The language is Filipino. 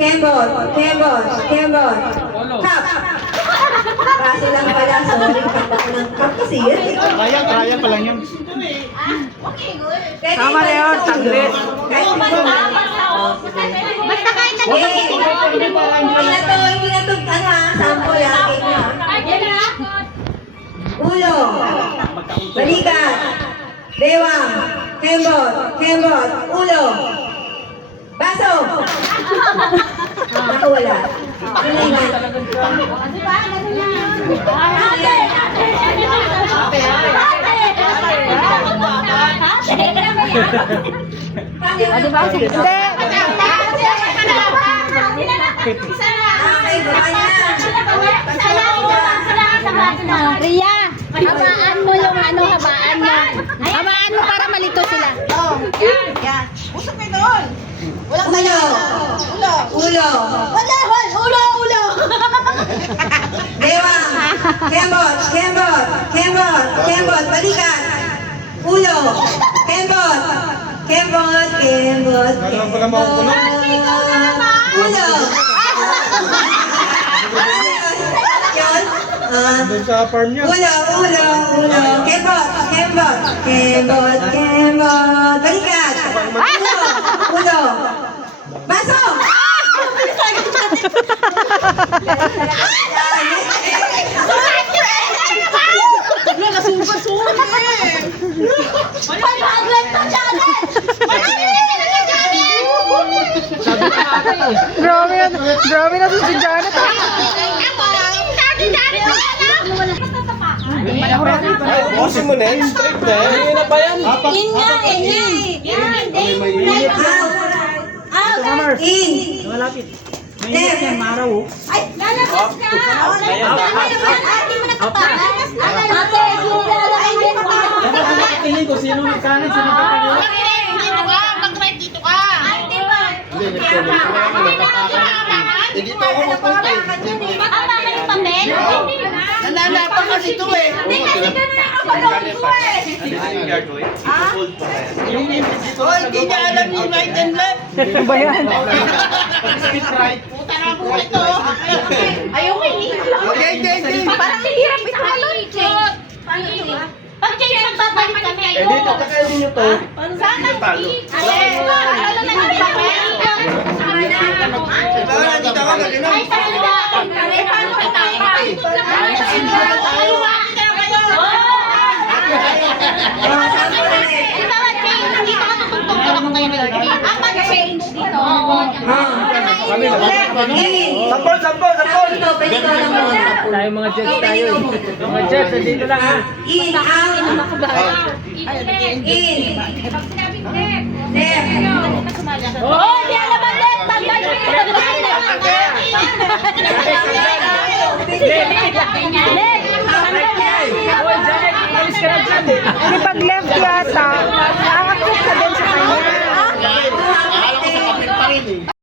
Kembot, kembot, kembot. Cup. Kaso lang pala, sorry, cup ako ng cup kasi yun. Kaya pa lang yun. Tama na yun, saglit. Basta kahit na Hindi na to, sample yakin na. Ulo, balikat, bewang, kembot, kembot, ulo, baso. Ako wala. Ano nga? Ria, habaan mo yung habaan mo. Habaan mo para malito sila. Yan. Usap kayo doon. Walang Ulo, ulo, Ulo. bewang, kembot, kembot, kembot, kembot, balikat, ulo, kembot, kembot, kembot, kembot, ulo. Yun? Doon sa farm niya. Ulo, kembot, kembot, kembot, kembot, balikat, ulo, baso! Grabe na si Janet. Bosin mo na yan. Straight na yan. Hindi na pa yan. In! Malapit. Left! Maraw. Lalabas ka! Ate mo nakatakas na! Tingin ko sino nagkanan, sino nagkanan. Dito ako magpunta eh. Nananapan kasi ito eh. Oh, hindi niya alam yung right and left. Ano ba yan? Puta na po ito. Ayoko hindi. Okay, okay. Parang hirap ito kalot. Pag kayo nagbabalik kami, Eh, dito, kakainin nyo to. sana hindi. Alam na hindi pa Dito ako galing. Ay, talaga. Ay, paano ka tayo? Sampol, sampol, sampol. Pwede ko lang muna. Tayo mga judge tayo. Mga judge, dito lang ha. In, out, in, left, Oh, di alam ba din? Tanggal mo yung Hoy, Janet, alis ka na dyan. Hindi pag left yan.